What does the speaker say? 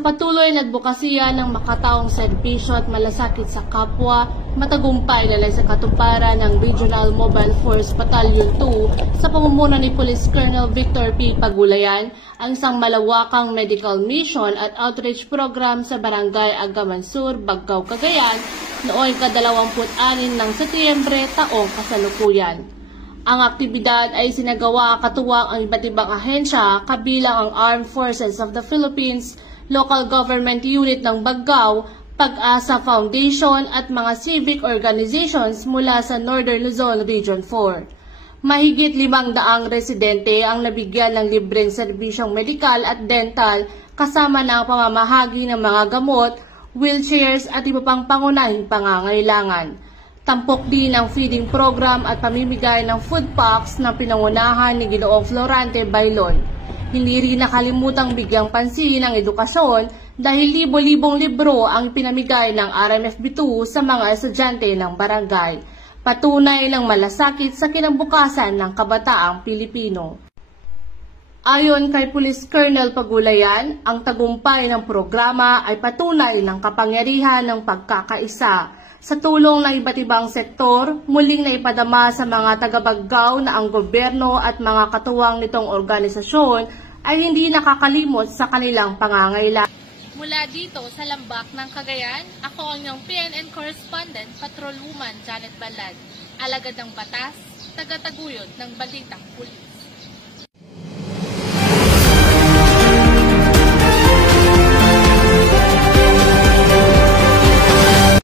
Sa patuloy na advokasya ng makataong serbisyo at malasakit sa kapwa, matagumpay na sa katuparan ng Regional Mobile Force Battalion 2 sa pamumuno ni Police Colonel Victor P. Pagulayan ang isang malawakang medical mission at outreach program sa Barangay Agaman Sur, Baggao, Cagayan noong ika-26 ng Setyembre taong kasalukuyan. Ang aktibidad ay sinagawa katuwang ang iba't ibang ahensya kabilang ang Armed Forces of the Philippines, Local Government Unit ng Baggao, Pag-asa Foundation at mga civic organizations mula sa Northern Luzon Region 4. Mahigit 500 residente ang nabigyan ng libreng serbisyong medikal at dental kasama ng pamamahagi ng mga gamot, wheelchairs at iba pang pangunahing pangangailangan. Tampok din ang feeding program at pamimigay ng food packs na pinangunahan ni Ginoong Florante Bailon. Hindi rin nakalimutang bigyang pansin ang edukasyon dahil libo-libong libro ang pinamigay ng RMFB2 sa mga estudyante ng barangay. Patunay ng malasakit sa kinabukasan ng kabataang Pilipino. Ayon kay Police Colonel Pagulayan, ang tagumpay ng programa ay patunay ng kapangyarihan ng pagkakaisa. Sa tulong ng iba't ibang sektor, muling naipadama sa mga taga-Baggao na ang gobyerno at mga katuwang nitong organisasyon ay hindi nakakalimot sa kanilang pangangailangan. Mula dito sa Lambak ng Cagayan, ako ang iyong PNN correspondent, Patrolwoman Janet Balad, alagad ng batas, taga-taguyod ng Balitang Pulis.